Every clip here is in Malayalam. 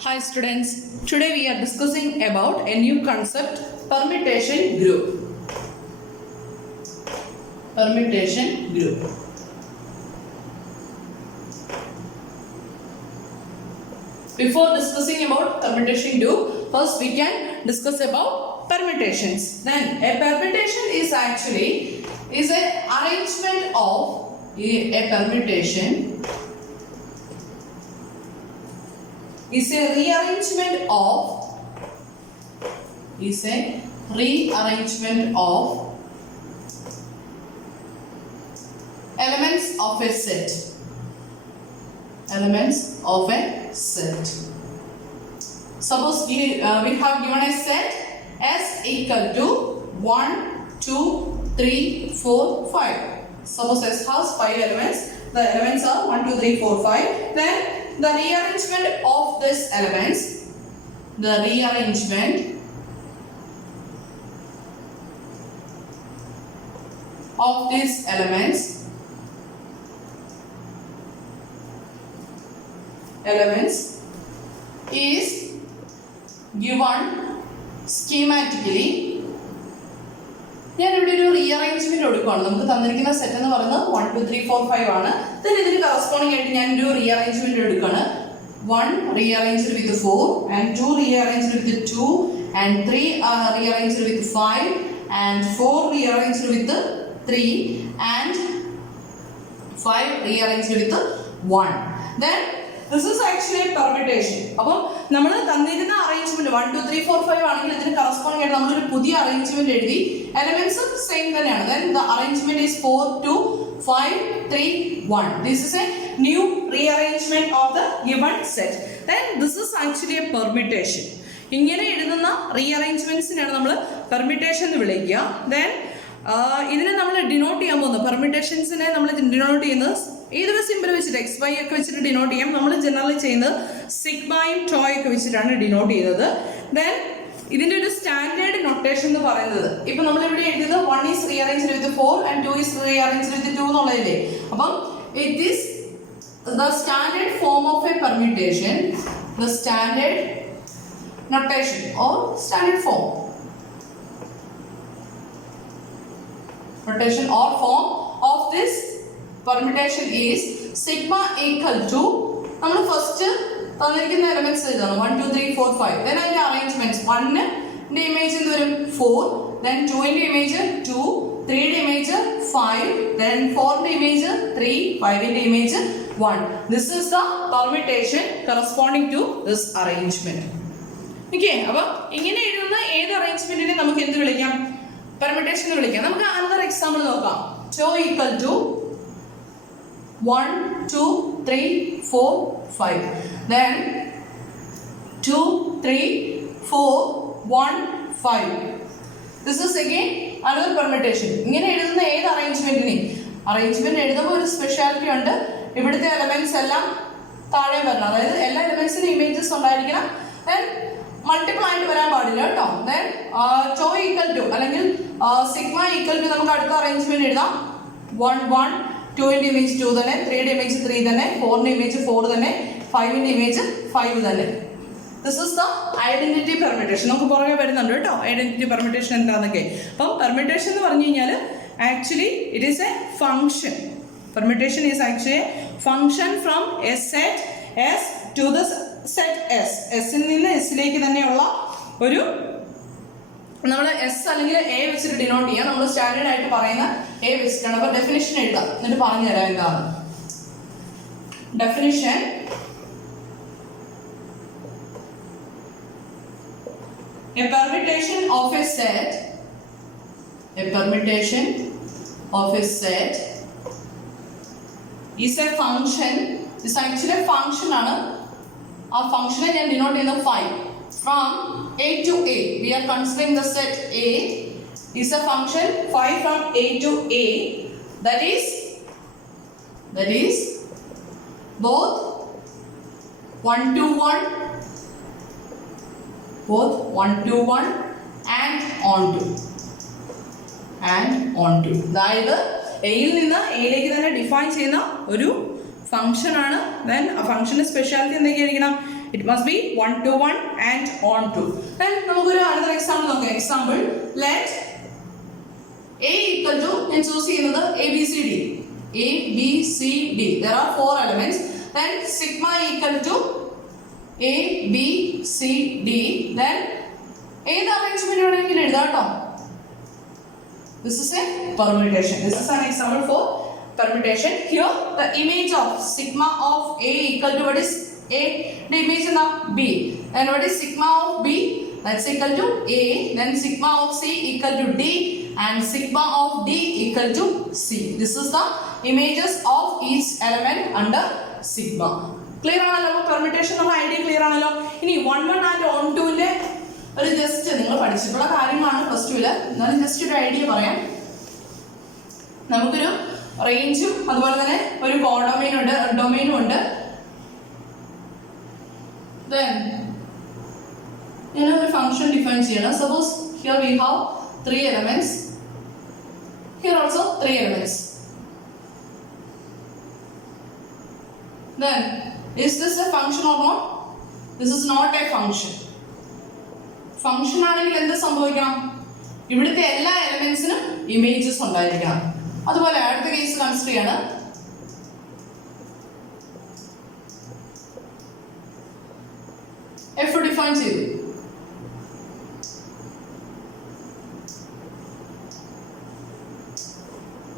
Hi students, today we are discussing about a new concept, permutation group. Permutation group. Before discussing about permutation group, first we can discuss about permutations. Then a permutation is actually an arrangement of a permutation is a rearrangement of elements of a set. Suppose we have given a set S equal to 1, 2, 3, 4, 5. Suppose S has 5 elements. The elements are 1, 2, 3, 4, 5. Then the rearrangement of these elements, is given schematically. ഞാൻ ഇവിടെ ഒരു റീഅറേഞ്ച്മെന്റ് കൊടുക്കുകയാണ്. നമുക്ക് തന്നിരിക്കുന്ന സെറ്റ് എന്ന് പറയുന്നത് 1, 2, 3, 4, 5 ആണ്. then ഇതിന് കറസ്പോണ്ടിങ് ആയിട്ട് ഞാൻ ഒരു റീഅറേഞ്ച്മെന്റ് എടുക്കുകയാണ്. 1 rearranged with 4 and 2 rearranged with 2 and 3 rearranged with 5 and 4 rearranged with 3 and 5 rearranged with 1. Then this is actually a permutation. അപ്പോൾ നമ്മൾ തന്നിരുന്ന അറേഞ്ച്മെന്റ് 1, 2, 3, 4, 5 ആണെങ്കിൽ ഇതിന് കറസ്പോണ്ടിങ് ആയിട്ട് നമ്മൾ ഒരു പുതിയ അറേഞ്ച്മെന്റ് എഴുതി. എലമെന്റ്സ് സെയിം തന്നെയാണ്. then the arrangement is 4, 2, 5, 3, 1. this is a new rearrangement of the given set. then this is actually a permutation. ഇങ്ങനെ എഴുതുന്ന റീഅറേഞ്ച്മെന്റ്സിനെയാണ് നമ്മൾ പെർമ്യൂട്ടേഷൻ എന്ന് വിളിക്കുക. then ഇതിനെ നമ്മൾ ഡിനോട്ട് ചെയ്യാൻ പോകുന്നത് പെർമ്യൂട്ടേഷൻസിനെ നമ്മൾ ഡിനോട്ട് ചെയ്യുന്നത് ഏതൊരു സിമ്പിൾ വെച്ചിട്ട് എക്സ് വൈ ഒക്കെ വെച്ചിട്ട് ഡിനോട്ട് ചെയ്യാം. നമ്മൾ ജനറലി ചെയ്യുന്നത് സിഗ്മയും ടോയ് ഒക്കെ വെച്ചിട്ടാണ് ഡിനോട്ട് ചെയ്യുന്നത്. then ഇതിന്റെ ഒരു സ്റ്റാൻഡേർഡ് നൊട്ടേഷൻ എന്ന് പറയുന്നത് ഇപ്പൊ നമ്മൾ ഇവിടെ എഴുതിയത് 1 is rearranged with 4 and 2 is rearranged with 2 എന്നുള്ളതില്ലേ. അപ്പം it is the standard form of a permutation, the standard notation or standard form. Notation or form of this permutation is sigma equal to നമ്മൾ ഫസ്റ്റ് തന്നിരിക്കുന്ന എലമെന്റ്സ് എഴുതണം 1, 2, 3, 4, 5. then അതിന്റെ അറേഞ്ച്മെന്റ്സ് 1 ന്റെ ഇമേജ് എന്ത് വരും 4, then 2 ന്റെ ഇമേജ് 2, 3 ന്റെ ഇമേജ് 5, then 4 ന്റെ ഇമേജ് 3, 5 ന്റെ image 1. this is the permutation corresponding to this arrangement. Okay, അപ്പോൾ ഇങ്ങനെ എഴുതുന്ന ഏത് അറേഞ്ച്മെന്റിനെ നമുക്ക് എന്ത് വിളിക്കാം? പെർമ്യൂട്ടേഷൻ എന്ന് വിളിക്കാം. നമുക്ക് another example നോക്കാം. Tau equal to 1, 2, 3, 4, 5. then 2, 3, 4, 1, 5. this is again another permutation. ഇങ്ങനെ എഴുതുന്ന ഏത് അറേഞ്ച്മെന്റ് എഴുതുമ്പോൾ ഒരു സ്പെഷ്യാലിറ്റി ഉണ്ട്. ഇവിടുത്തെ എലമെന്റ്സ് എല്ലാം താഴെ വരണം. അതായത് എല്ലാ എലമെന്റ്സിനും ഇമേജസ് ഉണ്ടായിരിക്കണം. then മൾട്ടിപ്പിൾ ആയിട്ട് വരാൻ പാടില്ല കേട്ടോ. then ടോ ഈക്വൽ ടു അല്ലെങ്കിൽ സിഗ്മ ഈക്വൽ ടു നമുക്ക് അടുത്ത അറേഞ്ച്മെന്റ് എഴുതാം 1, 1, 2 ന്റെ ഇമേജ് 2 തന്നെ, 3 ന്റെ ഇമേജ് 3 തന്നെ, 4 ന്റെ ഇമേജ് 4 തന്നെ, 5 ന്റെ ഇമേജ് 5 തന്നെ. This is the identity permutation. നമുക്ക് പുറകെ വരുന്നുണ്ട് കേട്ടോ ഐഡന്റിറ്റി പെർമ്യൂട്ടേഷൻ എന്താണെന്നൊക്കെ. അപ്പം പെർമ്യൂട്ടേഷൻ എന്ന് പറഞ്ഞു കഴിഞ്ഞാൽ actually it is a function. Permutation is actually a function from a set S to the set S. എസിൽ നിന്ന് എസിലേക്ക് തന്നെയുള്ള ഒരു നമ്മൾ എസ് അല്ലെങ്കിൽ എ വെച്ചിട്ട് ഡിനോട്ട് ചെയ്യാം. നമ്മൾ സ്റ്റാൻഡേർഡ് ആയിട്ട് പറയുന്ന എ വെച്ചിട്ടാണ്. അപ്പൊ ഡെഫിനിഷൻ എഴുതാം, എന്നിട്ട് പറഞ്ഞു തരാം എന്താണ് definition. A permutation of a set is a function. This actually a function ആണ്. ആ ഫംഗ്ഷനെ ഞാൻ ഡിനോട്ട് ചെയ്യുന്നത് 5 from a to a. we are considering the set A is a function 5 from a to a, that is both 1 to 1 and on to. അതായത് എയിൽ നിന്ന് എയിലേക്ക് തന്നെ ഡിഫൈൻ ചെയ്യുന്ന ഒരു ഫംഗ്ഷൻ ആണ്. ദെൻ ആ ഫംഗ്ഷന്റെ speciality എന്തൊക്കെയായിരിക്കണം? It must be 1 to 1 and on to. Then നമുക്കൊരു another example നോക്കാം. Example, let A equal to, ഞാൻ choose ചെയ്യുന്നത് A B C D. A B C D. There are 4 elements. Then sigma equal to A B C D. Then ഏത് arrangement വേണമെങ്കിലും എഴുതാം കേട്ടോ. This is a permutation. This is an example for permutation. Here the image of sigma of A equal to what is A? The image of B. And what is sigma of B? That's equal to A. Then sigma of C equal to D. And sigma of D equal to C. This is the images of each element under sigma. Clear ആണല്ലോ? Permutation of idea clear ആണല്ലോ? ഇനി 1 1 and on 2 ന്റെ ഒരു ജസ്റ്റ് നിങ്ങൾ പഠിച്ചിട്ടുള്ള കാര്യമാണ് പ്ലസ് ടുവിൽ. എന്നാലും ജസ്റ്റ് ഒരു ഐഡിയ പറയാം. നമുക്കൊരു റേഞ്ചും അതുപോലെ തന്നെ ഒരു കോഡൊമൈനും ഉണ്ട്, ഡൊമൈനും ഉണ്ട്. Then ഒരു ഫംഗ്ഷൻ ഡിഫൈൻ ചെയ്യണം. Suppose here we have 3 elements. Here also 3 elements. Then is this a function or not? This is not a function. Function ആണെങ്കിൽ എന്ത് സംഭവിക്കണം? ഇവിടുത്തെ എല്ലാ എലമെന്റ്സിനും ഇമേജസ് ഉണ്ടായിരിക്കണം. അതുപോലെ അടുത്ത കേസ് കൺസിഡർ ചെയ്യാണ്. എഫ് ഡിഫൈൻ ചെയ്തു.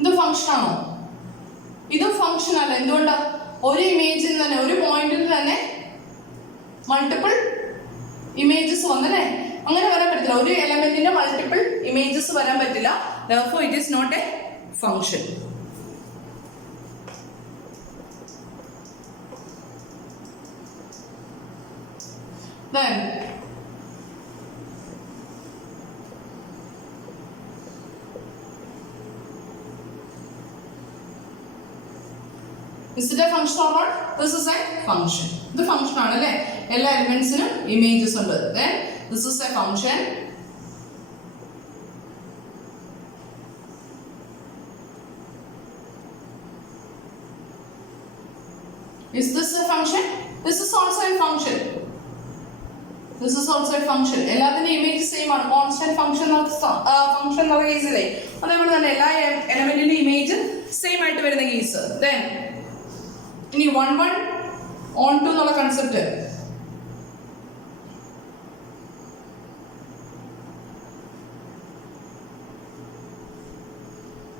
ഇത് ഫംഗ്ഷൻ ആണോ? ഇതും ഫംഗ്ഷൻ അല്ല. എന്തുകൊണ്ടാ? ഒരു ഇമേജിൽ തന്നെ, ഒരു പോയിന്റിൽ തന്നെ മൾട്ടിപ്പിൾ ഇമേജസ് വന്നല്ലേ? അങ്ങനെ വരാൻ പറ്റില്ല. ഒരു എലമെന്റിന് മൾട്ടിപ്പിൾ ഇമേജസ് വരാൻ പറ്റില്ല. Therefore it is not a function. Then is it a function or not? This is a function. ഇത് ഫംഗ്ഷൻ ആണ് അല്ലേ? എല്ലാ എലിമെന്റ്സിനും ഇമേജസ് ഉണ്ട്. Then this is a function. Is this a function? This is also a function. This is also a function. എല്ലാത്തിൻ്റെ ഇമേജ് സെയിം ആണ്. കോൺസ്റ്റന്റ് ഫംഗ്ഷൻ ഫംഗ്ഷൻ എന്നുള്ള കേസിലെ അതേപോലെ തന്നെ എല്ലാ എലമെന്റിന്റെ ഇമേജ് സെയിം ആയിട്ട് വരുന്ന കേസ്. Then ഇനി 1 1 on 2 എന്നുള്ള concept.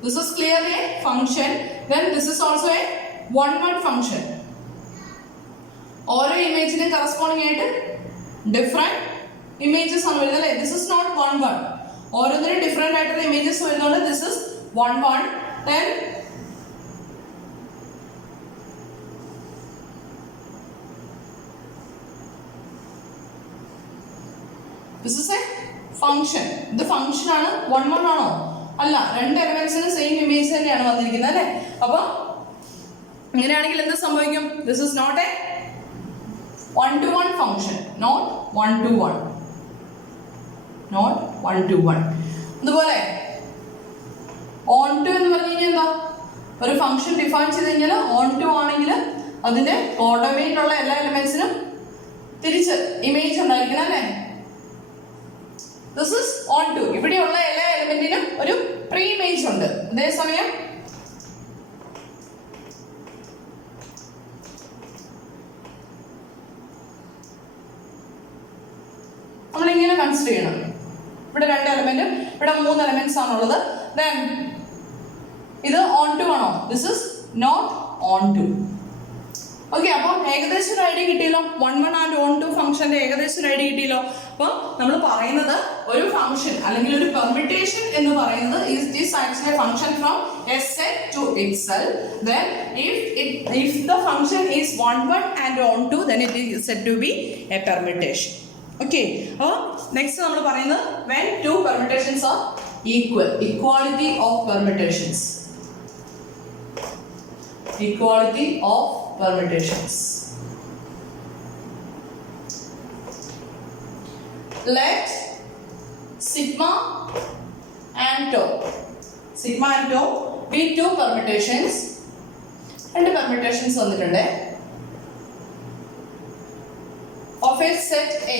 This is clearly a function. Then this is also a 1 1 function. ഓരോ ഇമേജിനും കറസ്പോണ്ടിങ് ആയിട്ട് ഡിഫറെന്റ് ഇമേജസ് ആണ് വരുന്നത് അല്ലേ? This is not 1 1. ഓരോന്നിനും ഡിഫറെന്റ് ആയിട്ടുള്ള ഇമേജസ് വരുന്നതുകൊണ്ട് this is 1 1. Then this is a function. ഇത് ഫംഗ്ഷൻ ആണ്. 1 1 ആണോ? അല്ല. രണ്ട് എലമെന്റ്സിന് സെയിം ഇമേജ് തന്നെയാണ് വന്നിരിക്കുന്നത് അല്ലേ? അപ്പൊ ഇങ്ങനെയാണെങ്കിൽ എന്ത് സംഭവിക്കും? This is not a 1 to 1 function. Not 1 to 1. Not 1 to 1. അതുപോലെ on to എന്ന് പറഞ്ഞു കഴിഞ്ഞാൽ എന്താ? ഒരു ഫംഗ്ഷൻ ഡിഫൈൻ ചെയ്ത് കഴിഞ്ഞാൽ on to ആണെങ്കിൽ അതിന്റെ കോഡൊമൈനിലുള്ള എല്ലാ എലമെന്റ്സിനും തിരിച്ച് ഇമേജ് ഉണ്ടായിരിക്കണം അല്ലേ? This is on to. ഇവിടെയുള്ള എല്ലാ എലമെന്റിനും ഒരു പ്രീ ഇമേജ് ഉണ്ട്. അതേസമയം നമ്മളിങ്ങനെ കൺസിഡർ ചെയ്യണം. ഇവിടെ 2 എലമെന്റും ഇവിടെ 3 എലമെന്റ്സ് ആണുള്ളത്. Then ഇത് on to ആണോ? This is not on to. Okay. അപ്പോൾ ഏകദേശം ഒരു ഐഡിയ കിട്ടിയല്ലോ. 1 1 ആൻഡ് on to ഫംഗ്ഷന്റെ ഏകദേശം ഒരു ഐഡിയ കിട്ടിയല്ലോ. അപ്പോൾ നമ്മൾ പറയുന്നത് ഒരു ഫംഗ്ഷൻ അല്ലെങ്കിൽ ഒരു പെർമിറ്റേഷൻ എന്ന് പറയുന്നത് is this actually a function from a set to itself. Then if the function is 1 1 and on to, then it is said to be a permutation. Okay. അപ്പോൾ നെക്സ്റ്റ് നമ്മൾ പറയുന്നത് when two permutations are equal, equality of permutations. Equality of permutations. Let sigma and tau be two permutations. രണ്ട് permutations വന്നിട്ടുണ്ട്. Of A set A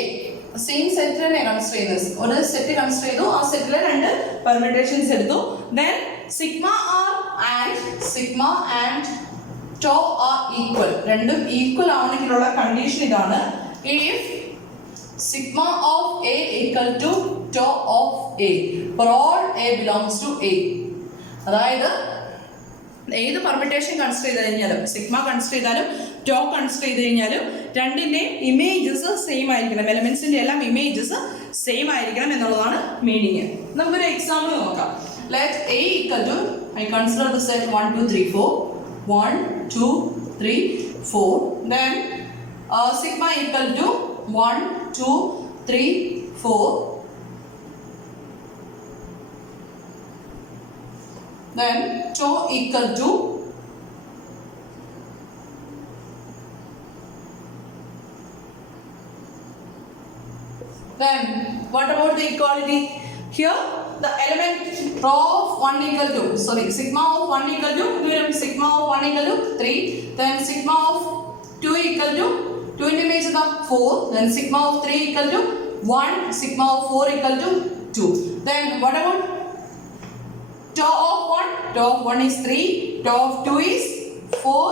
same set തന്നെ കൺസിഡർ ചെയ്യുന്നത്. ഒരു സെറ്റ് കൺസിഡർ ചെയ്തു, ആ സെറ്റിലെ രണ്ട് പെർമിറ്റേഷൻസ് എടുത്തു. Then sigma are and sigma and tau are equal, രണ്ടും ഈക്വൽ ആണെങ്കിലുള്ള കണ്ടീഷൻ ഇതാണ്. If sigma of A equal to tau of A for all A belongs to A. അതായത് ഏത് പെർമിറ്റേഷൻ കൺസിഡർ ചെയ്ത് കഴിഞ്ഞാലും, സിഗ്മ കൺസിഡർ ചെയ്താലും ടോ കൺസിഡർ ചെയ്ത് കഴിഞ്ഞാലും രണ്ടിൻ്റെയും ഇമേജസ് സെയിം ആയിരിക്കണം, എലമെന്റ്സിന്റെ എല്ലാം ഇമേജസ് സെയിം ആയിരിക്കണം എന്നുള്ളതാണ് മീനിങ്. നമുക്കൊരു എക്സാമ്പിൾ നോക്കാം. Let A equal to, I consider the set 1 2 3 4 1 2 3 4, then sigma equal to 1 2 3 4, then tau equal to then what about the equality? Here the element rho of 1 equal to, sorry, sigma of 1 equal to, sigma of 1 equal to 3, then sigma of 2 equal to 2 into image 4, then sigma of 3 equal to 1, sigma of 4 equal to 2. Then what about tau of 1? Tau of 1 is 3, tau of 2 is 4,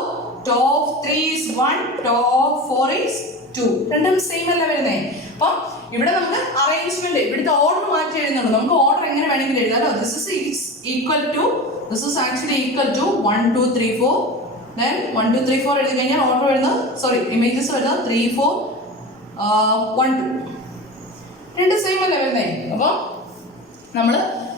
tau of 3 is 1, tau of 4 is 2. രണ്ടും സെയിം അല്ല വരുന്നത്. അപ്പം ഇവിടെ നമുക്ക് അറേഞ്ച്മെന്റ്, ഇവിടുത്തെ ഓർഡർ മാറ്റി എഴുതുന്നുണ്ട്. നമുക്ക് ഓർഡർ എങ്ങനെ വേണമെങ്കിലും എഴുതാലോ. This is equal to, this is actually equal to 1 2 3 4, then 1 2 3 4 എഴുതി കഴിഞ്ഞാൽ ഓർഡർ വരുന്നത്, സോറി, ഇമേജസ് വരുന്നത് 3 4 1 2, രണ്ട് സെയിം അല്ലേ വരുന്നത്. അപ്പോൾ നമ്മൾ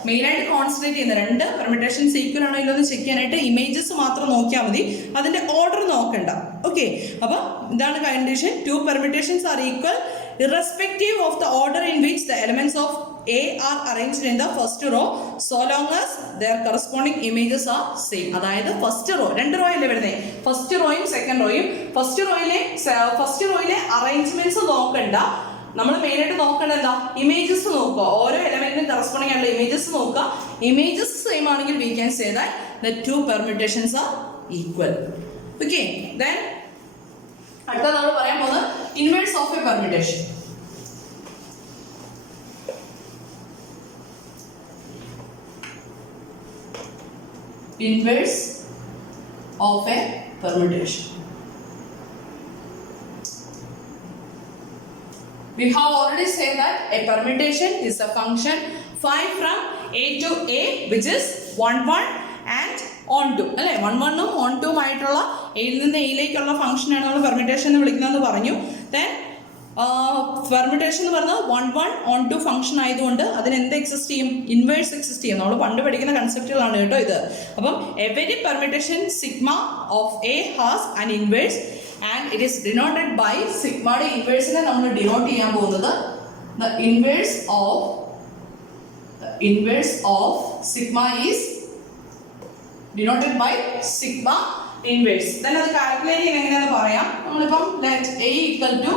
മെയിനായിട്ട് കോൺസെൻട്രേറ്റ് ചെയ്യുന്ന രണ്ട് പെർമിറ്റേഷൻസ് ഈക്വൽ ആണോ ഇല്ലെന്ന് ചെക്ക് ചെയ്യാനായിട്ട് ഇമേജസ് മാത്രം നോക്കിയാൽ മതി, അതിന്റെ ഓർഡർ നോക്കണ്ട. ഓക്കെ, അപ്പോൾ ഇതാണ് condition. Two permutations are equal irrespective of the order in which the elements of A are arranged in the first row, so long as their corresponding images are same. അതായത് ഫസ്റ്റ് റോ, രണ്ട് റോ അല്ലേ വരുന്നത്, ഫസ്റ്റ് റോയും സെക്കൻഡ് റോയും. ഫസ്റ്റ് റോയിലെ അറേഞ്ച്മെന്റ്സ് നോക്കണ്ട, നമ്മൾ മെയിനായിട്ട് നോക്കേണ്ടത് എന്താ, ഇമേജസ് നോക്കുക. ഓരോ എലമെന്റിനും കറസ്പോണ്ടിങ് ആയിട്ടുള്ള ഇമേജസ് നോക്കുക. ഇമേജസ് സെയിം ആണെങ്കിൽ we can say that the two permutations are equal. Okay, then അടുത്ത നമ്മൾ പറയാൻ പോകുന്നത് inverse of A permutation. Inverse of a permutation. We have already said that a permutation is a function phi from A to A, which is 1 1 and on to, അല്ലേ? 1 1 ഉം on 2 ആയിട്ടുള്ള എയിൽ നിന്ന് എയിലേക്കുള്ള ഫംഗ്ഷനാണ് നമ്മൾ പെർമിറ്റേഷൻ എന്ന് വിളിക്കുന്നതെന്ന് പറഞ്ഞു. ദെൻ പെർമിറ്റേഷൻ എന്ന് പറഞ്ഞാൽ 1 1 on 2 ഫംഗ്ഷൻ ആയതുകൊണ്ട് അതിന് എന്ത് എക്സിസ്റ്റ് ചെയ്യും, ഇൻവേഴ്സ് എക്സിസ്റ്റ് ചെയ്യും. നമ്മൾ പണ്ട് പഠിക്കുന്ന കൺസെപ്റ്റുകളാണ് കേട്ടോ ഇത്. അപ്പം every permutation sigma of A has an inverse and it is denoted by, സിഗ്മയുടെ ഇൻവേഴ്സിനെ നമ്മൾ ഡിനോട്ട് ചെയ്യാൻ പോകുന്നത് the inverse of sigma is denoted by sigma inverse. Then അത് കാൽക്കുലേറ്റ് ചെയ്യുന്നത് എങ്ങനെയാണെന്ന് പറയാം. നമ്മളിപ്പം let A equal to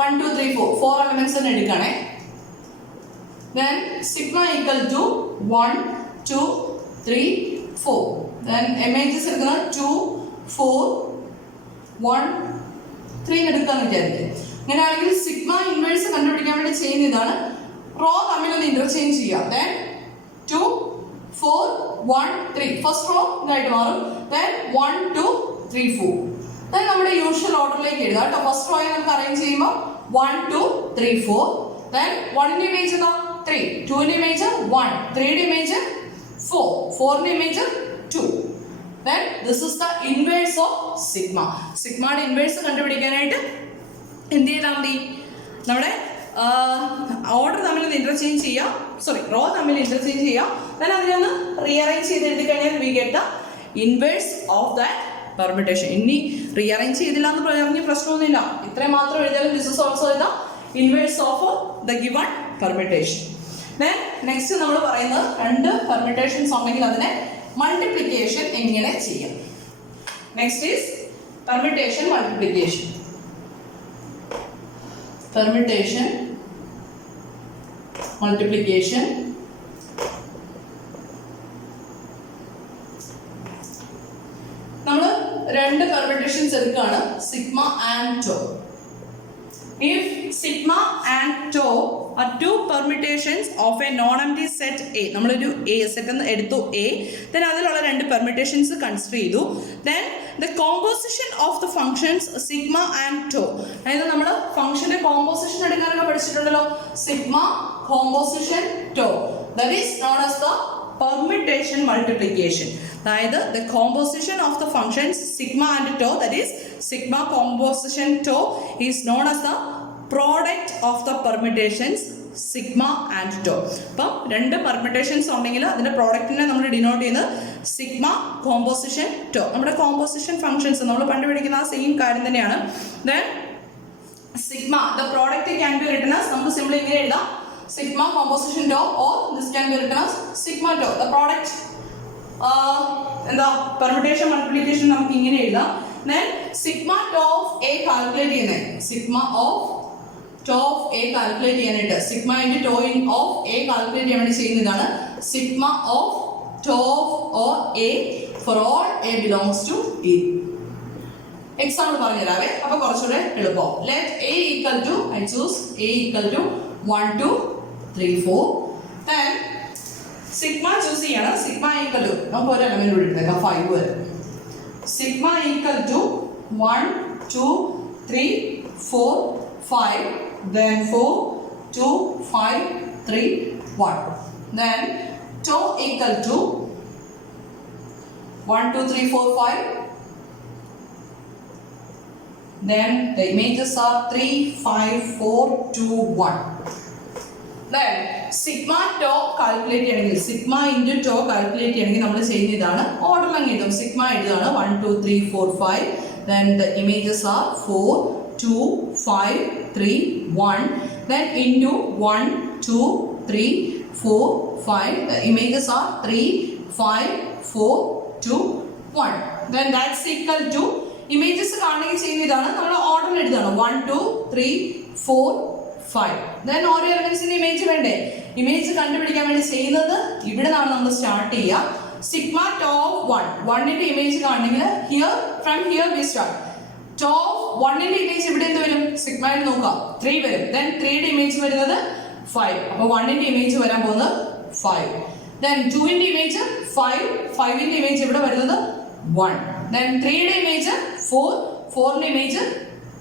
1 2 3 4 4 elements തന്നെ എടുക്കണേ. Then sigma equal to 1 2 3 4, then images എടുക്കുന്നത് 2 4 1 3 എടുക്കാന്ന് വിചാരിക്കും. അങ്ങനെയാണെങ്കിൽ സിഗ്മ ഇൻവേഴ്സ് കണ്ടുപിടിക്കാൻ വേണ്ടി ചെയ്യുന്ന ഇതാണ്, റോ തമ്മിലൊന്ന് ഇന്റർചേഞ്ച് ചെയ്യാം. Then 2 4 1 3, ഫസ്റ്റ് റോ ഇതായിട്ട് മാറും. Then 1 2 3 4, then നമ്മുടെ യൂഷ്വൽ ഓർഡറിലേക്ക് എഴുതാം കേട്ടോ. ഫസ്റ്റ് റോയെ നമുക്ക് അറേഞ്ച് ചെയ്യുമ്പോൾ 1 2 3 4, then 1ന്റെ ഇമേജ് എന്താ 3, 2ന്റെ ഇമേജ് 1, 3യുടെ ഇമേജ് 4, 4ന്റെ image 2. Then this is the inverse of sigma. സിഗ്മയുടെ ഇൻവേഴ്സ് കണ്ടുപിടിക്കാനായിട്ട് എന്ത് ചെയ്താൽ മതി, നമ്മുടെ ഓർഡർ തമ്മിൽ ഇന്റർചേഞ്ച് ചെയ്യാം, സോറി റോ തമ്മിൽ ഇന്റർചേഞ്ച് ചെയ്യാം. then അതിനൊന്ന് റീഅറേഞ്ച് ചെയ്ത് എഴുതി കഴിഞ്ഞാൽ we get the inverse of that permutation. ഇനി റീഅറേഞ്ച് ചെയ്തില്ല എന്ന് പറഞ്ഞ പ്രശ്നമൊന്നുമില്ല, ഇത്രയും മാത്രം എഴുതിയാലും this is also the inverse of the given permutation. then next നമ്മൾ പറയുന്നത് രണ്ട് പെർമിറ്റേഷൻസ് ഉണ്ടെങ്കിൽ അതിനെ മൾട്ടിപ്ലിക്കേഷൻ എങ്ങനെ ചെയ്യാം. Next is permutation multiplication. Permutation multiplication. നമ്മൾ രണ്ട് പെർമിറ്റേഷൻസ് എടുക്കുകയാണ്, sigma and tau. if sigma and tau are two permutations of a non-empty set A, നമ്മളൊരു A സെറ്റ് എന്ന് എടുത്തു A, then അതിലുള്ള രണ്ട് പെർമ്യൂട്ടേഷൻസ് കൺസിഡർ ചെയ്തു, then the composition of the functions sigma and tau, അതായത് നമ്മൾ ഫംഗ്ഷന്റെ കോമ്പോസിഷൻ എടുക്കാനൊക്കെ പഠിച്ചിട്ടുണ്ടല്ലോ, sigma composition tau, that is known as the permutation multiplication. അതായത് the composition of the functions sigma and tau, that is sigma composition tau, is known as the product of the permutations sigma and tau. അപ്പം രണ്ട് പെർമ്യൂട്ടേഷൻസ് ഉണ്ടെങ്കിൽ അതിന്റെ പ്രോഡക്റ്റിനെ നമ്മൾ ഡിനോട്ട് ചെയ്യുന്നത് സിഗ്മ കോമ്പോസിഷൻ tau. നമ്മുടെ കോമ്പോസിഷൻ ഫംഗ്ഷൻസ് നമ്മൾ കണ്ടുപിടിക്കുന്ന ആ സെയിം കാര്യം തന്നെയാണ്. then sigma, the product can be written as, നമുക്ക് സിമ്പിൾ ഇങ്ങനെ എഴുതാം, sigma composition tau, or this can be written as sigma tau. The product എന്താ പെർമ്യൂട്ടേഷൻ മൾട്ടിപ്ലിക്കേഷൻ നമുക്ക് ഇങ്ങനെ എഴുതാം. then sigma tau of A calculate ചെയ്യുന്നത്, sigma of tau of A calculate ചെയ്യാനായിട്ട് sigma into tau of A calculate ചെയ്യാൻ വേണ്ടി ചെയ്യുന്നതാണ് sigma of tau of A for all A belongs to E. Example പറഞ്ഞുതരാവേ, അപ്പൊ കുറച്ചുകൂടെ എളുപ്പം. let A equal to, I choose A equal to 1 2 3 4, then sigma choose ചെയ്യണം. സിഗ്മ ഈക്വൽ ടു നമുക്ക് ഒരു എലമെന്റ് കൂടി എടുത്തേക്കാം 5 വരെ. Sigma equal to 1 2 3 4 5, then 4 2 5 3 1, then tau equal to 1 2 3 4 5, then the images are 3 5 4 2 1. then sigma tau calculate ചെയ്യണമെങ്കിൽ, സിഗ്മ ഇൻറ്റു tau കാൽക്കുലേറ്റ് ചെയ്യണമെങ്കിൽ നമ്മൾ ചെയ്യുന്ന ഇതാണ്, ഓർഡർ അങ്ങ് എഴുതും. സിഗ്മ എഴുതുകയാണ് 1 2 3 4 5, then the images are 4 2 5 3 1, then into 1 2 3 4 5, the images are 3 5 4 2 1, then that's equal to, images കാണുകയും ചെയ്യുന്ന ഇതാണ്, നമ്മൾ ഓർഡർ എഴുതുകയാണ് 1 2 3 4 5, then ഓരോ എലമെന്റ്സിന്റെ ഇമേജ് വേണ്ടേ, ഇമേജ് കണ്ടുപിടിക്കാൻ വേണ്ടി ചെയ്യുന്നത് ഇവിടെ നിന്നാണ് നമ്മൾ സ്റ്റാർട്ട് ചെയ്യുക. സിഗ്മ tau of 1, 1ന്റെ ഇമേജ് കാണണമെങ്കിൽ here, from here we start. tau of 1ന്റെ ഇമേജ് ഇവിടെ എന്ത് വരും, സിഗ്മയിൽ നോക്കാം 3 വരും, then 3യുടെ ഇമേജ് വരുന്നത് 5, അപ്പോൾ 1ന്റെ ഇമേജ് വരാൻ പോകുന്നത് 5, then 2ന്റെ ഇമേജ് 5, 5ന്റെ ഇമേജ് ഇവിടെ വരുന്നത് 1, then 3യുടെ ഇമേജ് 4, 4ന്റെ ഇമേജ്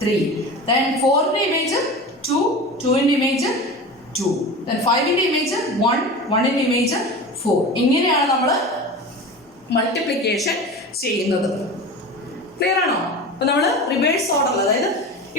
3, then 4ന്റെ ഇമേജ് 2, 2ന്റെ ഇമേജ് 2, then 5ന്റെ ഇമേജ് 1, 1ന്റെ ഇമേജ് 4. ഇങ്ങനെയാണ് നമ്മൾ മൾട്ടിപ്ലിക്കേഷൻ ചെയ്യുന്നത്. ക്ലിയർ ആണോ? അപ്പൊ നമ്മൾ റിവേഴ്സ് ഓർഡറിൽ, അതായത്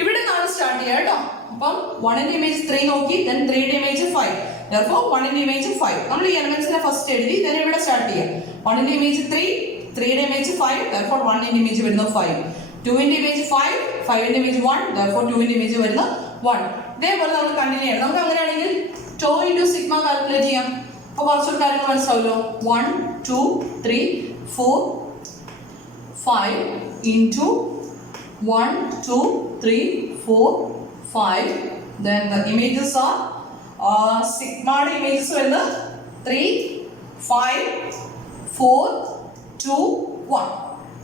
ഇവിടെ നിന്നാണ് സ്റ്റാർട്ട് ചെയ്യുക കേട്ടോ. അപ്പം 1ന്റെ ഇമേജ് 3 നോക്കി, then 3യുടെ ഇമേജ് 5, therefore 1ന്റെ ഇമേജ് 5. നമ്മൾ ഈ എലമെന്റ്സിനെ ഫസ്റ്റ് എഴുതി, then ഇവിടെ സ്റ്റാർട്ട് ചെയ്യാം. 1ന്റെ ഇമേജ് 3, 3യുടെ ഇമേജ് 5, therefore 1ന്റെ ഇമേജ് വരുന്നത് 5, 2ന്റെ ഇമേജ് 5, 5ന്റെ ഇമേജ് 1, therefore 2ന്റെ ഇമേജ് വരുന്നത് 1. ഇതേപോലെ നമ്മൾ കണ്ടിന്യൂ ചെയ്യണം. നമുക്ക് അങ്ങനെയാണെങ്കിൽ tau into sigma കാൽക്കുലേറ്റ് ചെയ്യാം. അപ്പോൾ കുറച്ചൊരു കാര്യങ്ങൾ മനസ്സിലാവുമല്ലോ. 1 2 3 4 5 into 1 2 3 4 5, then the images are sigmയുടെ ഇമേജസ് വരുന്നത് 3 5 4 2 1,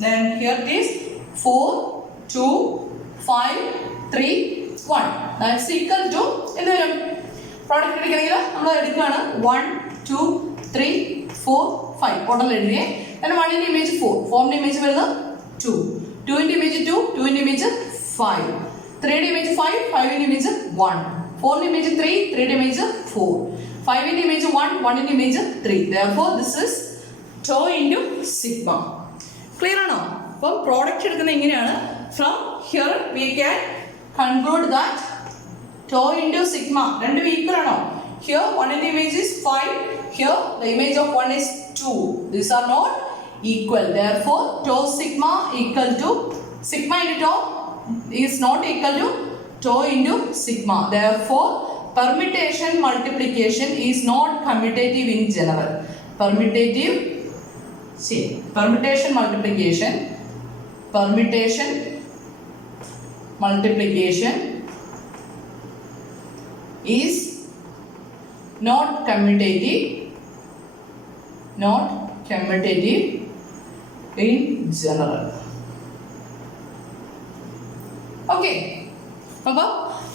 then here it is 4 2 5 3 1, that's equal to എന്ത് വരും, പ്രോഡക്റ്റ് എടുക്കണമെങ്കിൽ നമ്മൾ എടുക്കുകയാണ് 1 2 3 4 5 ഓർഡറിൽ എഴുതിയേ. then 1ന്റെ ഇമേജ് 4, 4ന്റെ ഇമേജ് വരുന്നത് 2, 2ന്റെ ഇമേജ് 2, 2ന്റെ ഇമേജ് 5, 3യുടെ ഇമേജ് 5, 5ന്റെ ഇമേജ് 1, 4ന്റെ ഇമേജ് 3, 3യുടെ ഇമേജ് 4, 5ന്റെ ഇമേജ് 1, 1ന്റെ image 3, therefore this is tau into sigma. Clear ആണോ? അപ്പം പ്രോഡക്റ്റ് എടുക്കുന്നത് എങ്ങനെയാണ്, from here we can conclude that tau into sigma രണ്ടും ഈക്വൽ ആണോ. Here one in the image is 5, here the image of 1 is 2, these are not equal, therefore tau sigma equal to sigma into tau is not equal to tau into sigma, therefore permutation multiplication is not commutative in general. Permutation multiplication is not commutative in general. Okay, അപ്പോൾ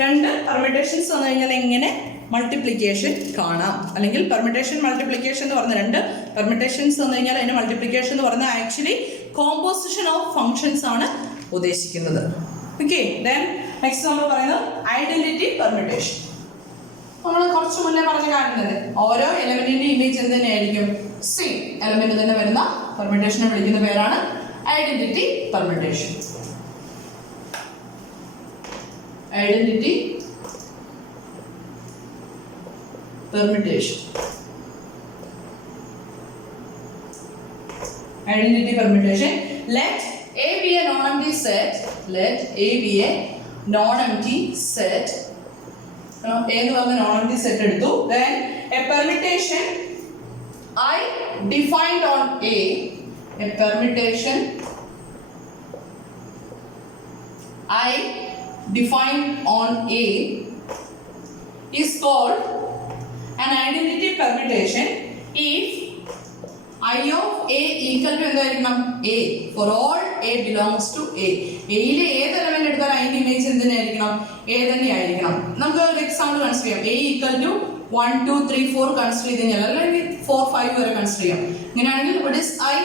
രണ്ട് പെർമിറ്റേഷൻസ് വന്നു കഴിഞ്ഞാൽ എങ്ങനെ മൾട്ടിപ്ലിക്കേഷൻ കാണാം, അല്ലെങ്കിൽ പെർമിറ്റേഷൻ മൾട്ടിപ്ലിക്കേഷൻ എന്ന് പറഞ്ഞ രണ്ട് പെർമിറ്റേഷൻസ് വന്നു കഴിഞ്ഞാൽ അതിന്റെ മൾട്ടിപ്ലിക്കേഷൻ എന്ന് പറഞ്ഞാൽ ആക്ച്വലി കോമ്പോസിഷൻ ഓഫ് ഫങ്ഷൻസ് ആണ് ഉദ്ദേശിക്കുന്നത്. ഓക്കെ, ദെൻ നെക്സ്റ്റ് നമ്മൾ പറയുന്നത് ഐഡന്റിറ്റി പെർമിറ്റേഷൻ. നമ്മൾ കുറച്ച് മുന്നേ പറഞ്ഞ കാര്യം തന്നെ, ഓരോ എലമെന്റിന്റെ ഇമേജ് എന്ത് തന്നെയായിരിക്കും, സെയിം എലമെന്റ് തന്നെ വരുന്ന പെർമിറ്റേഷനെ വിളിക്കുന്ന പേരാണ് identity permutation. Identity permutation. Identity permutation. Let A be a non-empty set. Let A be a non-empty set. A എന്ന് പറഞ്ഞ non-empty set എടുത്തു. Then a permutation I defined on A. A permutation I defined on A is called an identity permutation if I of A equal to എന്തായിരിക്കണം, A for all A belongs to A. എയിലെ ഏത് എലമെന്റ് എടുത്താലും അതിന്റെ ഇമേജ് എന്തിനായിരിക്കണം, A തന്നെയായിരിക്കണം. നമുക്ക് ഒരു എക്സാമ്പിൾ കൺസിഡർ ചെയ്യാം. A equal to 1 2 3 4 കൺസിഡർ ചെയ്ത് കഴിഞ്ഞാൽ, അല്ലെങ്കിൽ 4 5 വരെ കൺസിഡർ ചെയ്യാം. ഇങ്ങനെയാണെങ്കിൽ what is I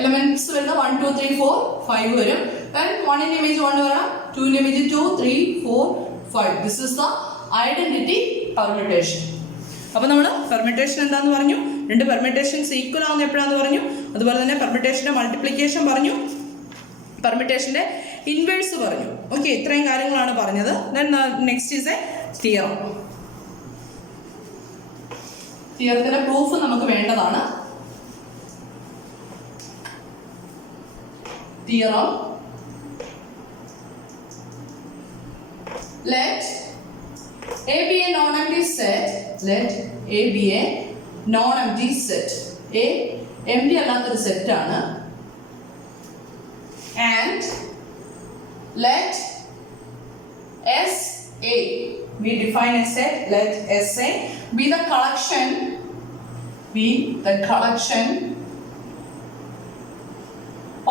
എലമെന്റ്സ് വരുന്ന 1 2 3 4 5 വരും. then 1 ന്റെ ഇമേജ് 1 വരാം, 2 ന്റെ image 2 3 4 5. this is the identity permutation. അപ്പോൾ നമ്മൾ പെർമിറ്റേഷൻ എന്താന്ന് പറഞ്ഞു, രണ്ട് പെർമിറ്റേഷൻസ് ഈക്വൽ ആവുന്ന എപ്പോഴാന്ന് പറഞ്ഞു, അതുപോലെ തന്നെ പെർമിറ്റേഷന്റെ മൾട്ടിപ്ലിക്കേഷൻ പറഞ്ഞു, പെർമിറ്റേഷന്റെ ഇൻവേഴ്സ് പറഞ്ഞു. ഓക്കെ, ഇത്രയും കാര്യങ്ങളാണ് പറഞ്ഞത്. Then next is a theorem. തിയറത്തിന്റെ പ്രൂഫ് നമുക്ക് വേണ്ടതാണ്. Theorem. Let A be a non-empty set. Let A be a non-empty set. A empty അല്ലാത്തൊരു സെറ്റ് ആണ്. And let SA, we define a set. Let SA be the collection. Be the collection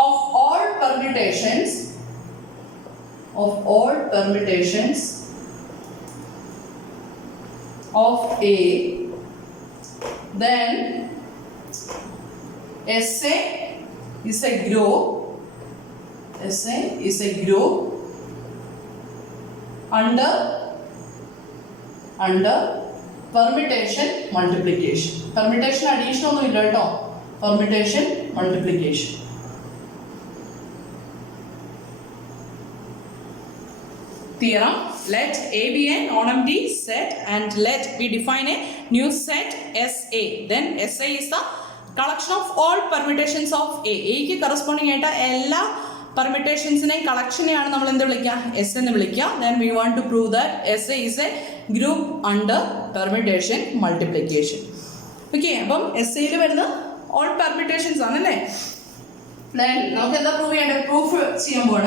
of all permutations. Of all permutations of A, then SA is a group. SA is a group under permutation multiplication. Permutation addition ഒന്നും ഇല്ല കേട്ടോ, permutation multiplication. Theorem. Let A be a non-empty set and let we define a new set SA. Then SA is the collection of all permutations of A. A ക്ക് corresponding ആയിട്ട് എല്ലാ പെർമിറ്റേഷൻസിനെയും കളക്ഷനെയാണ് നമ്മൾ എന്ത് വിളിക്കുക, എസ് എന്ന് വിളിക്കുക. Then we want to prove that SA is a group under permutation multiplication. Okay, അപ്പം SAയിൽ വരുന്ന all permutations ആണല്ലേ. Then നമുക്ക് എന്താ പ്രൂവ് ചെയ്യേണ്ടത്, പ്രൂഫ് ചെയ്യുമ്പോൾ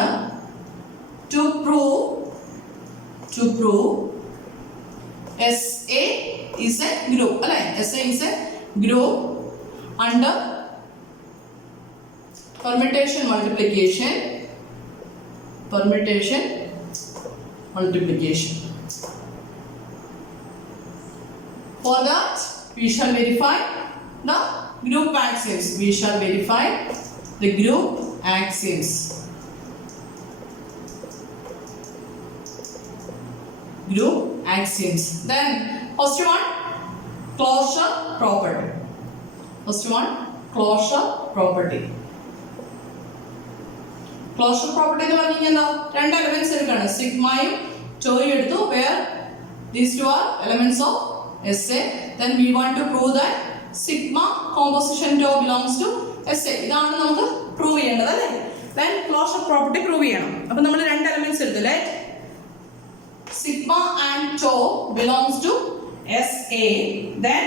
to prove SA is a group, അല്ലേ? SA is a group under permutation multiplication. For that we shall verify the group axioms. We shall verify the group axioms. Group axioms. Then first one, closure property. Closure property എന്ന് പറഞ്ഞു കഴിഞ്ഞാൽ രണ്ട് എലമെന്റ്സ് എടുക്കണം, സിഗ്മയും ടോയും എടുത്തു, where these two are elements of SA. Then we want to prove that sigma composition tau belongs to SA. ഇതാണ് നമുക്ക് പ്രൂവ് ചെയ്യേണ്ടത് അല്ലേ. Then closure property പ്രൂവ് ചെയ്യണം. അപ്പോൾ നമ്മൾ രണ്ട് എലമെന്റ്സ് എടുത്തു, let sigma and tau belongs to SA. Then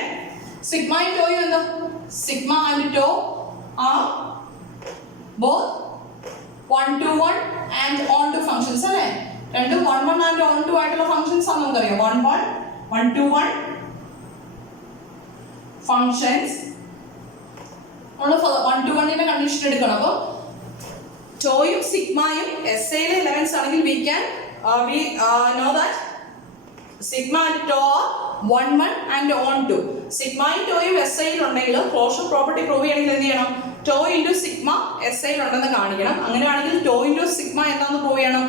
sigma and tau എന്താ, sigma and tau are both 1 to 1 and on to functions അല്ലേ. രണ്ടും 1 1 and on to ആയിട്ടുള്ള ഫങ്ഷൻസ് ആണ് നമുക്കറിയാം. 1 to 1 ഫങ്ഷൻസ് നമ്മൾ 1 to 1 കണ്ടീഷൻ എടുക്കണം. അപ്പോൾ ടോയും സിഗ്മയും എസ്ഐയിലെ എലമെന്റ്സ് ആണെങ്കിൽ we can we know that sigma and tau are 1 1 and on 2. സിഗ്മയും ടോയും S ഐയിൽ ഉണ്ടെങ്കിൽ ക്ലോഷർ പ്രോപ്പർട്ടി പ്രൂവ് ചെയ്യണമെങ്കിൽ എന്ത് ചെയ്യണം? ടോ ഇൻറ്റു സിഗ്മ എസ് ഐയിൽ ഉണ്ടെന്ന് കാണിക്കണം. അങ്ങനെയാണെങ്കിൽ ടോ ഇൻറ്റു സിഗ്മ എന്താണെന്ന് പ്രൂവ് ചെയ്യണം?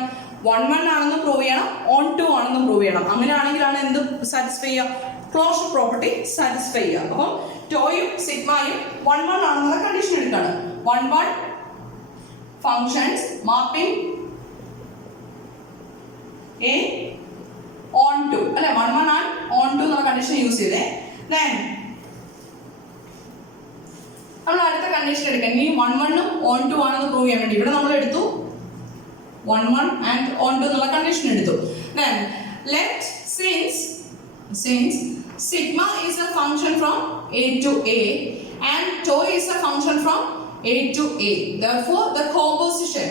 1 1 ആണെന്ന് പ്രൂവ് ചെയ്യണം, ഓൺ 2 ആണെന്നും പ്രൂവ് ചെയ്യണം. അങ്ങനെയാണെങ്കിലാണ് എന്ത് സാറ്റിസ്ഫൈ ചെയ്യുക? ക്ലോഷർ പ്രോപ്പർട്ടി സാറ്റിസ്ഫൈ ചെയ്യുക. അപ്പം ടോയും സിഗ്മയും 1 1 ആണെന്നുള്ള കണ്ടീഷൻ എടുക്കുകയാണ്. 1 1 ഫങ്ഷൻസ് മാപ്പിംഗ് എ on 2 അല്ലെ 1 1 and on 2 എന്നുള്ള കണ്ടീഷൻ യൂസ് ചെയ്തേ. Then നമ്മൾ അടുത്ത കണ്ടീഷൻ എടുക്കാം. ഇനി 1 1 ഉം on 2 ആണെന്ന് പ്രൂവ് ചെയ്യാൻ വേണ്ടി ഇവിടെ നമ്മൾ എടുത്തു 1 1 and on 2 എന്നുള്ള കണ്ടീഷൻ എടുത്തു. Then let since sigma is a function from a to a and tau is a function from a to a, therefore the composition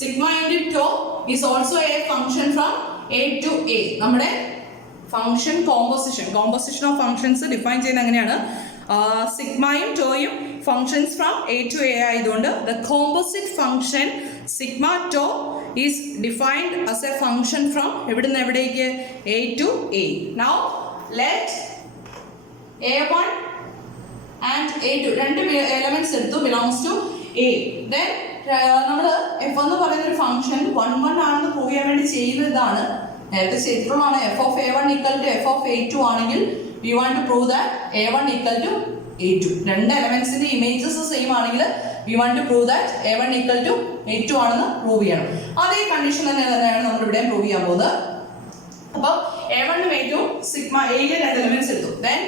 sigma into tau is also a function from a to a. നമ്മുടെ function composition of functions define ചെയ്യുന്നത് എങ്ങനെയാണ്? സിഗ്മയും ടോയും functions from A to A ആയതുകൊണ്ട് the composite function sigma tau is defined as a function from എവിടുന്ന് എവിടേക്ക്? A to A. Now let a1 and a2 രണ്ട് എലമെന്റ്സ് എടുത്തു ബിലോങ്സ് ടു എ. ദെൻ നമ്മൾ എഫ് എന്ന് പറയുന്ന ഒരു ഫംഗ്ഷൻ 1 1 ആണെന്ന് പ്രൂവ് ചെയ്യാൻ വേണ്ടി ചെയ്യുന്നതാണ്. നേരത്തെ ചെയ്തിട്ടുള്ളതാണ്. F of a1 equal to f of a2 ആണെങ്കിൽ we want to prove that a1 equal to a2. രണ്ട് എലമെന്റ്സിന്റെ ഇമേജസ് സെയിം ആണെങ്കിൽ we want to prove that a1 equal to a2 ആണെന്ന് പ്രൂവ് ചെയ്യണം. അതേ കണ്ടീഷൻ തന്നെയാണ് നമ്മൾ ഇവിടെ പ്രൂവ് ചെയ്യാൻ പോകുന്നത്. അപ്പം a1 ഉം a2 സിഗ്മ എയിലെ രണ്ട് എലമെന്റ്സ് എടുത്തു. Then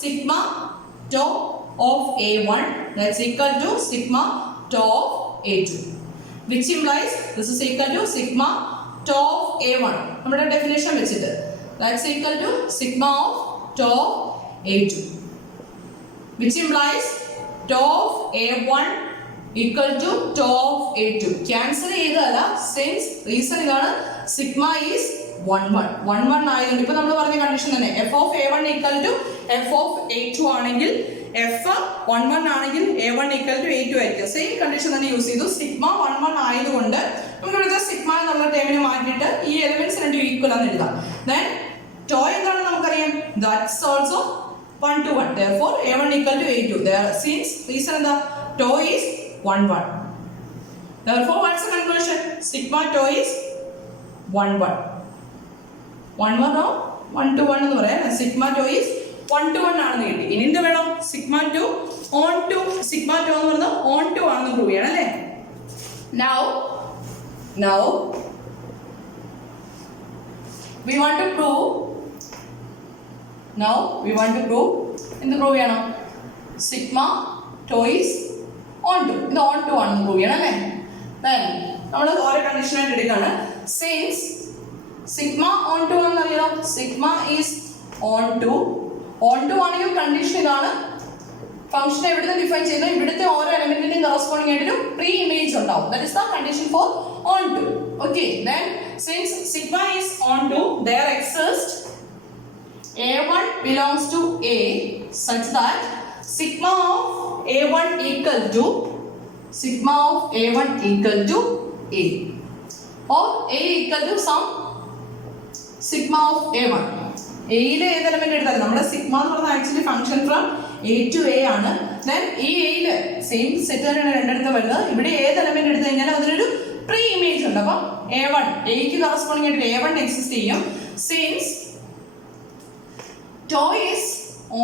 sigma tau of a1 that's equal to sigma tau of a2, which implies this is equal to sigma tau of a1. നമ്മുടെ ഡെഫിനിഷൻ വെച്ചിട്ട് that's equal to sigma of tau of a2, which implies tau of a1 equal to tau of a2. Cancel ചെയ്തതല്ല, since റീസൺ ഇതാണ്, sigma is 1 1 ആയതുകൊണ്ട് ഇപ്പൊ നമ്മൾ പറഞ്ഞ കണ്ടീഷൻ തന്നെ f of a1 equal to f of a2 ആണെങ്കിൽ f 1 1 ആണെങ്കിൽ a1 equal to a2 ആയിരിക്കും. സെയിം കണ്ടീഷൻ തന്നെ യൂസ് ചെയ്തു. സിഗ്മ 1 1 ആയതുകൊണ്ട് നമുക്ക് ഇവിടുത്തെ സിഗ്മ എന്നുള്ള ടേമിനെ മാറ്റിയിട്ട് ഈ എലിമെന്റ്സ് രണ്ടും ഈക്വൽ ആണെന്ന് എഴുതാം. ദെൻ ടോ എന്താണെന്ന് നമുക്കറിയാം, that's also 1 to 1. therefore a1 equal to a2. since reason എന്താ? Tau is 1 1. therefore what's the conclusion? sigma tau is 1 1. 1 1 or 1 to 1 എന്ന് പറയാം. സിഗ്മ ടോ is 1 to 1 ആണെന്ന് കിട്ടി. ഇനി എന്ത് വേണം? Sigma tau onto. Sigma tau എന്ന് പറയുന്നത് ഓൺ ടു ആണെന്ന് പ്രൂവ് ചെയ്യണം അല്ലേ? Now we want to prove എന്ത് പ്രൂവ് ചെയ്യണം? Sigma tau is on 2. ഇത് on 2 ആണെന്ന് പ്രൂവ് ചെയ്യണം അല്ലേ? Then നമ്മൾ ഓരോ കണ്ടീഷനായിട്ട് എടുക്കുകയാണ്. Since സിഗ്മ ഓൺ 2 ആണെന്ന് അറിയാം, സിഗ്മ ഈസ് ഓൺ 2 ആണെങ്കിൽ കണ്ടീഷൻ ഇതാണ്. ഫംഗ്ഷൻ എവിടുന്ന് ഡിഫൈൻ ചെയ്യുന്നത്? ഇവിടുത്തെ ഓരോ എലമെന്റിന്റെയും കറസ്പോണ്ടിങ് ആയിട്ടൊരു പ്രീ ഇമേജ് ഉണ്ടാവും. That is the condition for on 2. Okay, then since sigma is on 2 there exists a1 belongs to a such that sigma of a1 equal to a or a equal to some sigma of a1. എയിലെ ഏത് എലമെന്റ് എടുത്താലും നമ്മുടെ സിഗ്മ എന്ന് പറഞ്ഞാൽ actually function from A to A ആണ്. ദെൻ ഈ എയില് സെയിം സെറ്റ് തന്നെയാണ് രണ്ടിടത്ത് വരുന്നത്. ഇവിടെ ഏത് എലമെന്റ് എടുത്തു കഴിഞ്ഞാൽ അതിനൊരു പ്രീ ഇമേജ് ഉണ്ട്. അപ്പം a1 എയ്ക്ക് കറസ്പോണ്ടിങ് ആയിട്ട് a1 എക്സിസ്റ്റ് ചെയ്യും. Since tau is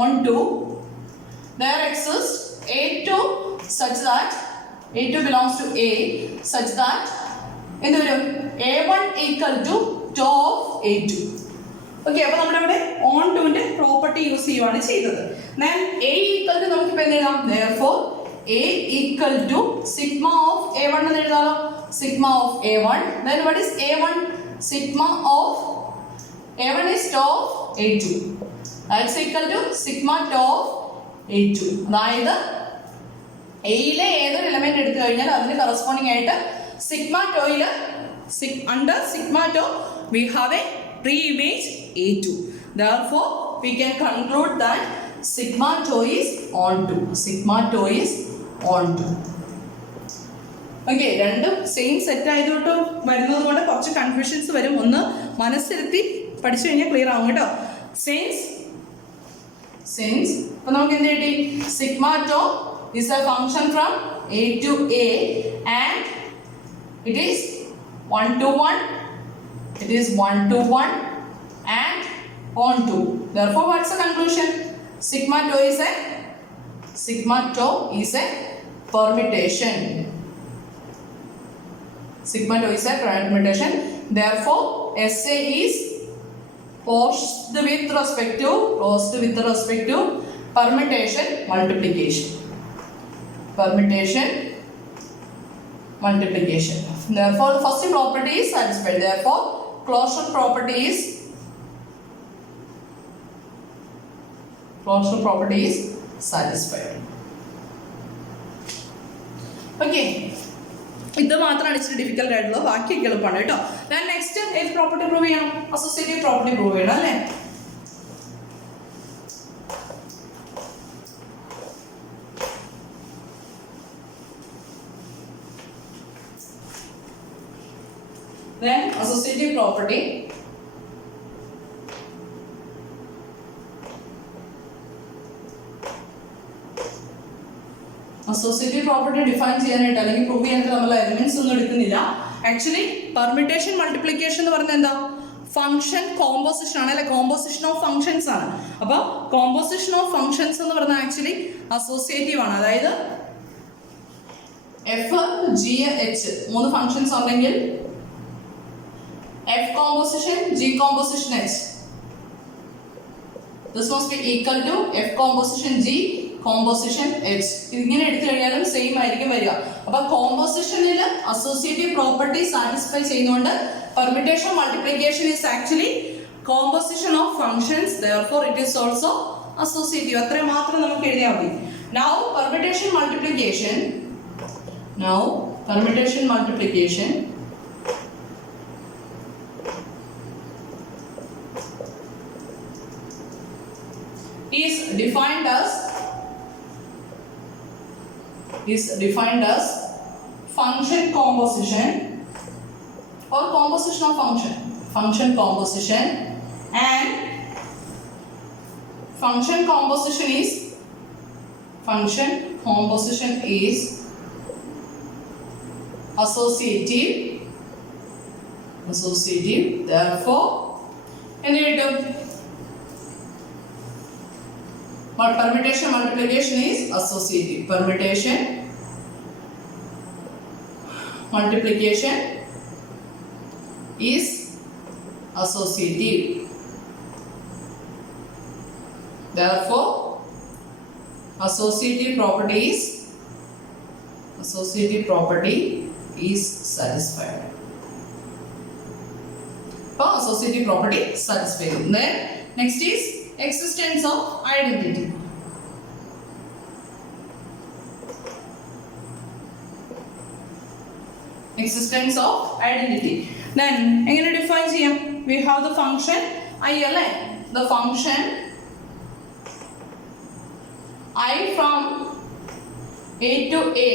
on 2 there exists a2 such that a2 belongs to a such that എന്ത് വരും? a1 equal to tau of a2. Okay, അപ്പൊ നമ്മുടെ ഇവിടെ ഓൺ 2ന്റെ പ്രോപ്പർട്ടി യൂസ് ചെയ്യുവാണ് ചെയ്തത്. Then a equal to നമുക്ക് ഇപ്പൊ എന്ത് എഴുതാം? therefore a equal to sigma of a1 എന്ന് എഴുതാമോ? sigma of a1. Then what is a1? sigma of a1 is tau of a2. that's equal to sigma tau of a2. അതായത് എയിലെ ഏതൊരു എലമെന്റ് എടുത്തു കഴിഞ്ഞാൽ അതിന് കറസ്പോണ്ടിങ് ആയിട്ട് sigma ടോയില് under sigma tau we have a pre-image a2. therefore we can conclude that sigma tau is on 2. sigma tau is on 2. Okay, രണ്ടും സെയിം സെറ്റ് ആയതുകൊണ്ട് വരുന്നത് കൊണ്ട് കുറച്ച് കൺഫ്യൂഷൻസ് വരും. ഒന്ന് മനസ്സിരുത്തി പഠിച്ചു കഴിഞ്ഞാൽ ക്ലിയർ ആവും കേട്ടോ. സിൻസ് അപ്പൊ നമുക്ക് എന്ത് കിട്ടി? Sigma tau is a function from a to a and it is 1 to 1, it is 1 to 1 and on to. Therefore what's the conclusion? Sigma tau is a permutation. Sigma tau is a permutation. Therefore SA is posed with respect to permutation multiplication. Therefore the first property is satisfied. Therefore closure property is satisfied. Okay, ഇത് മാത്രമാണ് ഇച്ചിരി ഡിഫിക്കൽട്ട് ആയിട്ടുള്ളത്, ബാക്കിയൊക്കെ എളുപ്പമാണ് കേട്ടോ. ഞാൻ നെക്സ്റ്റ് ഏത് പ്രോപ്പർട്ടി പ്രൂവ് ചെയ്യണം? അസോസിയേറ്റീവ് പ്രോപ്പർട്ടി പ്രൂവ് ചെയ്യണം അല്ലേ? Then associative property. Associative property define ചെയ്യാനായിട്ട് അല്ലെങ്കിൽ പ്രൂവ് ചെയ്യാനായിട്ട് നമ്മൾ എലിമെന്റ്സ് ഒന്നും എടുക്കുന്നില്ല. ആക്ച്വലി പെർമ്യൂട്ടേഷൻ മൾട്ടിപ്ലിക്കേഷൻ എന്ന് പറഞ്ഞാൽ എന്താ? ഫംഗ്ഷൻ കോമ്പോസിഷൻ ആണ് അല്ലെ? കോമ്പോസിഷൻ ഓഫ് ഫംഗ്ഷൻസ് ആണ്. അപ്പോൾ കോമ്പോസിഷൻ ഓഫ് ഫംഗ്ഷൻസ് എന്ന് പറഞ്ഞാൽ ആക്ച്വലി അസോസിയേറ്റീവ് ആണ്. അതായത് എഫ് ജി എച്ച് മൂന്ന് ഫംഗ്ഷൻസ് ഉണ്ടെങ്കിൽ F composition, G composition H. This must be equal to F composition G composition H. ഇങ്ങനെ എടുത്തു കഴിഞ്ഞാലും സെയിം ആയിരിക്കും വരിക. അപ്പോൾ കോമ്പോസിഷനിൽ അസോസിയേറ്റീവ് പ്രോപ്പർട്ടി സാറ്റിസ്ഫൈ ചെയ്യുന്നതുകൊണ്ട് permutation multiplication is actually composition of functions. therefore it is also associative. അത്രയും മാത്രം നമുക്ക് എഴുതിയാൽ മതി. Now permutation multiplication is defined as function composition or composition of function composition, and function composition is associative. Therefore permutation multiplication is associative. Permutation multiplication is associative. Therefore associative property is satisfied. Associative property satisfied. Then next is existence of identity. Then എങ്ങനെ ഡിഫൈൻ ചെയ്യാം? we have the function I അല്ലേ? the function I from a to a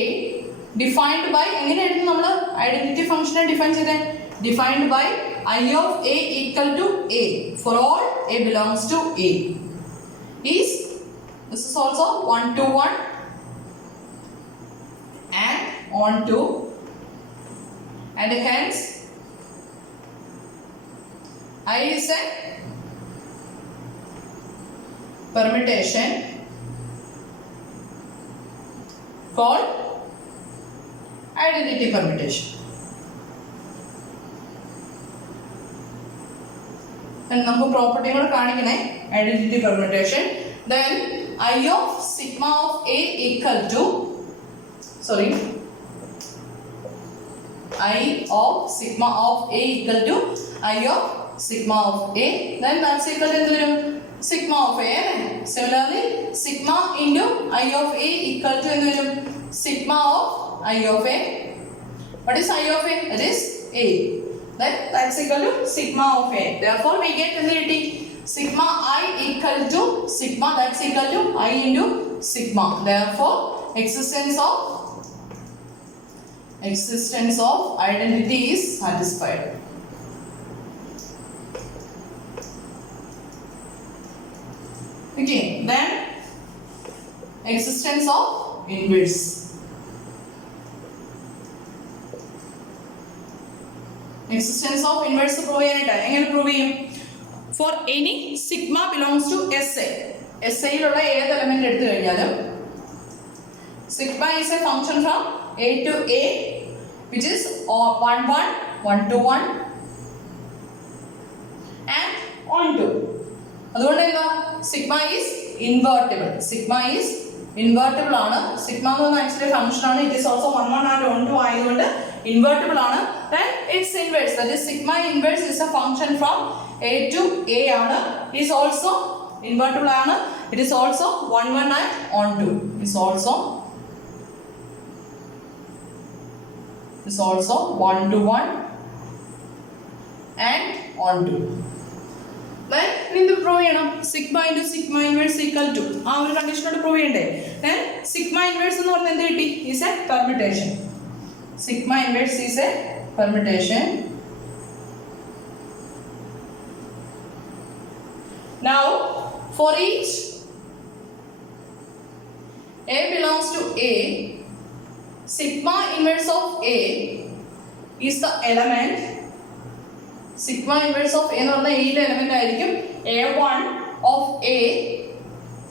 defined by എങ്ങനെ എഴുതും നമ്മൾ ഐഡന്റിറ്റി ഫംഗ്ഷനെ ഡിഫൈൻ ചെയ്തേ? defined by I of a equal to a for all a belongs to a is this is also 1 to 1 and on to, and hence I is a permutation called identity permutation. നമുക്ക് പ്രോപ്പർട്ടികൾ കാണിക്കണേ identity permutation. then I of sigma of a equal to I of sigma of a equal to I of sigma of a, then that's equal to എന്ത് വരും? sigma of a അല്ലേ? similarly sigma into I of a equal to എന്ത് വരും? sigma of I of a. what is I of a? it is a. then that's equal to sigma of a. therefore we get sigma I equal to sigma, that's equal to I into sigma. therefore existence of existence of identity is satisfied. Okay, then existence of inverse. Existence of inverse prove ചെയ്യാനായിട്ട് എങ്ങനെ പ്രൂവ് ചെയ്യും? For any sigma belongs to SA. SA യിലുള്ള ഏത് എലമെന്റ് എടുത്തു കഴിഞ്ഞാലും sigma is a function from A to A which is 1 1 1 to 1 and on to. അതുകൊണ്ട് എന്താ sigma is invertible. Sigma is invertible ആണ്. sigma എന്ന് പറഞ്ഞാൽ ആക്ച്വലി ഫംഗ്ഷൻ ആണ്. it is also 1 1 and 1 2 ആയതുകൊണ്ട് invertible ആണ്. then its inverse, that is sigma inverse is a function from A to A ആണ്. is also invertible ആണ്. it is also 1 1 and on 2 is also 1 to 1 and on 2. then ഇത് പ്രൂവ് ചെയ്യണം. sigma into sigma inverse equal to ആ ഒരു കണ്ടീഷനോട് പ്രൂവ് ചെയ്യണ്ടേ? then sigma inverse എന്ന് പറഞ്ഞാൽ എന്ത് കിട്ടി? is a permutation. sigma inverse is a permutation. now for each A belongs to A, sigma inverse of A is the element. sigma inverse of A എന്ന് പറഞ്ഞാൽ A യിലെ എലമെന്റ് ആയിരിക്കും A1 of A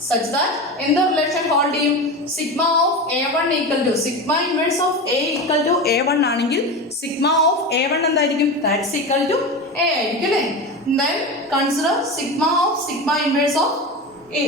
such that in the relation hold ചെയ്യും sigma of A1 equal to sigma inverse of A equal to A1 ആണെങ്കിൽ sigma of A1 എന്തായിരിക്കും? that's equal to A ആയിരിക്കും അല്ലേ? then consider sigma of sigma inverse of A.